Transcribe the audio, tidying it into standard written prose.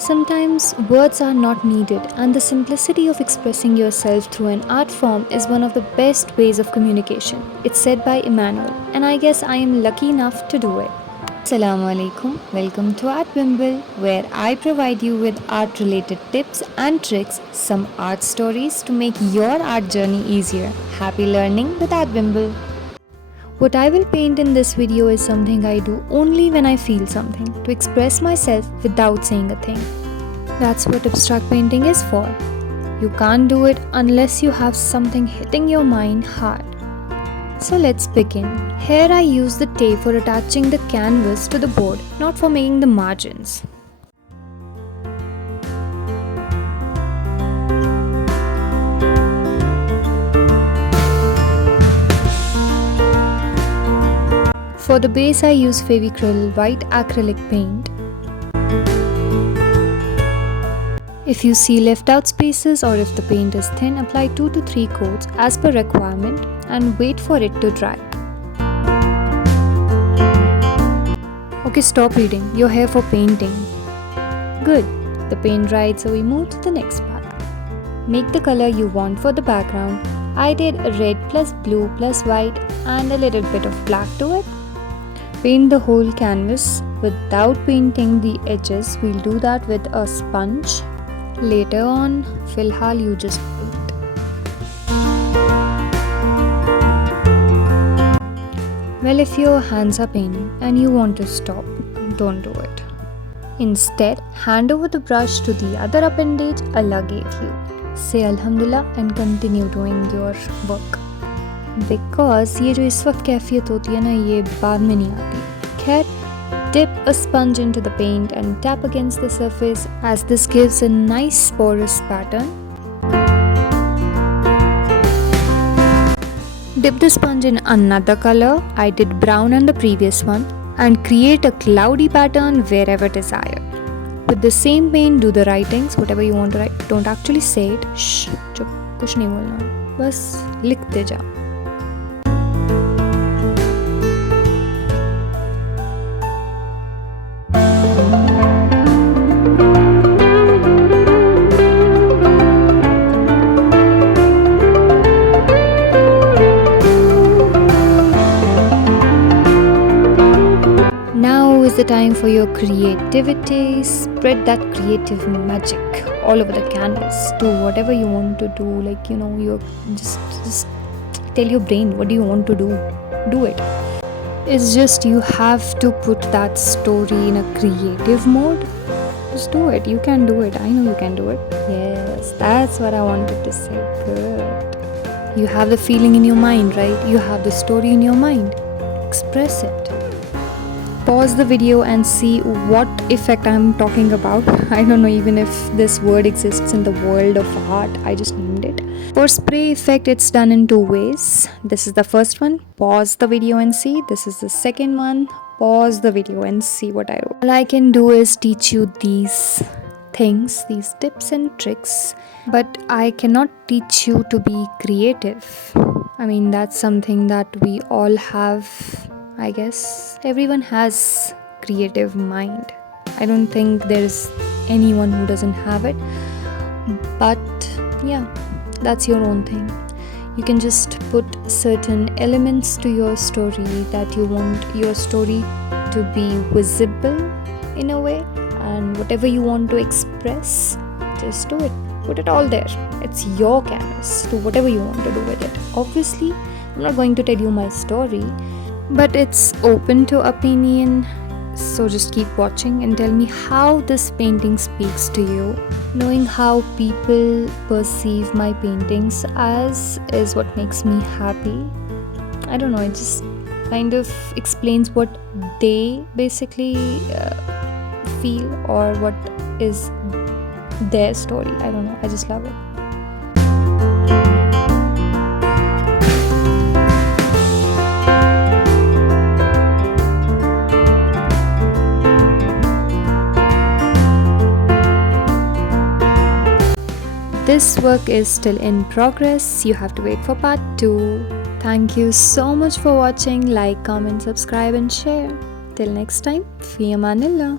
Sometimes words are not needed, and the simplicity of expressing yourself through an art form is one of the best ways of communication. It's said by Emmanuel, and I guess I am lucky enough to do it. Assalamu alaikum. Welcome to art.bimble, where I provide you with art related tips and tricks, some art stories to make your art journey easier. Happy learning with art.bimble. What I will paint in this video is something I do only when I feel something, to express myself without saying a thing. That's what abstract painting is for. You can't do it unless you have something hitting your mind hard. So let's begin. Here I use the tape for attaching the canvas to the board, not for making the margins. For the base I use Fevicryl white acrylic paint. If you see left out spaces or if the paint is thin, apply 2 to 3 coats as per requirement and wait for it to dry. Okay, stop reading. You're here for painting. Good. The paint dried, so we move to the next part. Make the color you want for the background. I did red plus blue plus white and a little bit of black to it. Paint the whole canvas without painting the edges. We'll do that with a sponge. Later on, filhal you just paint. Well, if your hands are paining and you want to stop, don't do it. Instead, hand over the brush to the other appendage Allah gave you. Say Alhamdulillah and continue doing your work. Because ये जो इस वक्त कैफियत होती है ना, ये बाद में नहीं आती. खैर, dip a sponge into the paint and tap against the surface as this gives a nice porous pattern. Dip the sponge in another color. I did brown on the previous one and create a cloudy pattern wherever desired. With the same paint, do the writings, whatever you want to write. Don't actually say it. Shh, चुप, कुछ नहीं बोलना. बस लिखते जाओ. Now is the time for your creativity. Spread that creative magic all over the canvas. Do whatever you want to do. Like, you just tell your brain what do you want to do. Do it. It's just you have to put that story in a creative mode. Just do it. You can do it. I know you can do it. Yes, that's what I wanted to say. Good. You have the feeling in your mind, right? You have the story in your mind. Express it. Pause the video and see what effect I'm talking about. I don't know even if this word exists in the world of art. I just named it. For spray effect, it's done in 2 ways. This is the first one. Pause the video and see. This is the second one. Pause the video and see what I wrote. All I can do is teach you these things, these tips and tricks, but I cannot teach you to be creative. I mean, that's something that we all have. I guess everyone has creative mind. I don't think there's anyone who doesn't have it. But yeah, that's your own thing. You can just put certain elements to your story that you want your story to be visible in a way. And whatever you want to express, just do it. Put it all there. It's your canvas. Do whatever you want to do with it. Obviously, I'm not going to tell you my story, but it's open to opinion, so just keep watching and tell me how this painting speaks to you. Knowing how people perceive my paintings as is what makes me happy. I don't know, it just kind of explains what they basically feel or what is their story. I don't know, I just love it. This work is still in progress. You have to wait for part 2. Thank you so much for watching. Like, comment, subscribe and share. Till next time, fi amanillah.